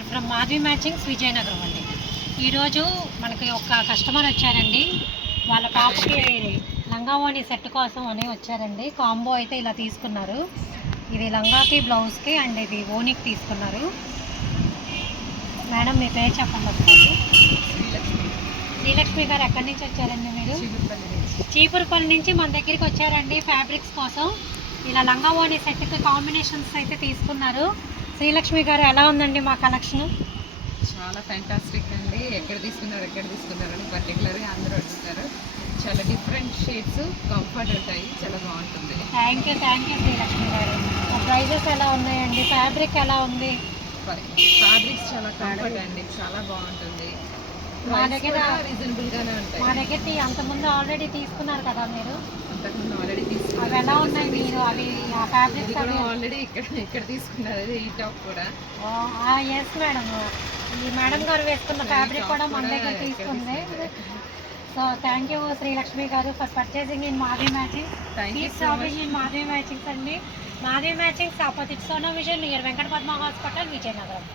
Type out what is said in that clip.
We are from Madhavi matchings Vizianagaram అండి. ఈరోజు మనకి ఒక కస్టమర్ వచ్చారండి. వాళ్ళ పాపకి లంగావోణి సెట్ కోసం అని వచ్చారండి. కాంబో అయితే ఇలా తీసుకున్నారు. ఇది లంగాకి బ్లౌజ్కి అండ్ ఇది ఓనికి తీసుకున్నారు. మేడం మీ పేరు చెప్పండి ఒకసారి. శ్రీలక్ష్మి గారు ఎక్కడి నుంచి వచ్చారండి మీరు? చీపురుపల్లి నుంచి మన దగ్గరికి వచ్చారండి ఫ్యాబ్రిక్స్ కోసం. ఇలా లంగావోణి సెట్కి కాంబినేషన్స్ అయితే తీసుకున్నారు. శ్రీలక్ష్మి గారు ఎలా ఉందండి మా కలెక్షన్? చాలా ఫ్యాంటాస్టిక్ అండి. ఎక్కడ తీసుకున్నారు అని పర్టికులర్గా అందరూ అడుగుతారు. చాలా డిఫరెంట్ షేడ్స్, కంఫర్ట్ ఉంటాయి, చాలా బాగుంటుంది. థ్యాంక్ యూ శ్రీలక్ష్మి గారు. ప్రైజెస్ ఎలా ఉన్నాయండి? ఫ్యాబ్రిక్ ఎలా ఉంది? ఫ్యాబ్రిక్స్ చాలా కంఫర్ట్ అండి, చాలా బాగుంటుంది. మా దగ్గర రీజనబుల్గానే ఉంటాయి. మా దగ్గర అంతకుముందు ఆల్రెడీ తీసుకున్నారు కదా మీరు? అంతకుముందు ఆల్రెడీ అవి తీసుకున్నారు. ఎలా ఉన్నాయి మీరు? అవి ఆ ఫ్యాబ్రిక్స్ అవి ఆల్రెడీ ఇక్కడ తీసుకున్నారు. అది ఈ టాప్ కూడా. ఎస్ మేడం, ఈ మేడం గారు వేసుకున్న ఫ్యాబ్రిక్ కూడా మన దగ్గర తీసుకుంది. So thank you Srilakshmi garu for purchasing in Madhavi matching. Shopping in Madhavi matchings అండి. Madhavi matchings opposite Sona vision near Venkata Padma hospital, Vizianagaram.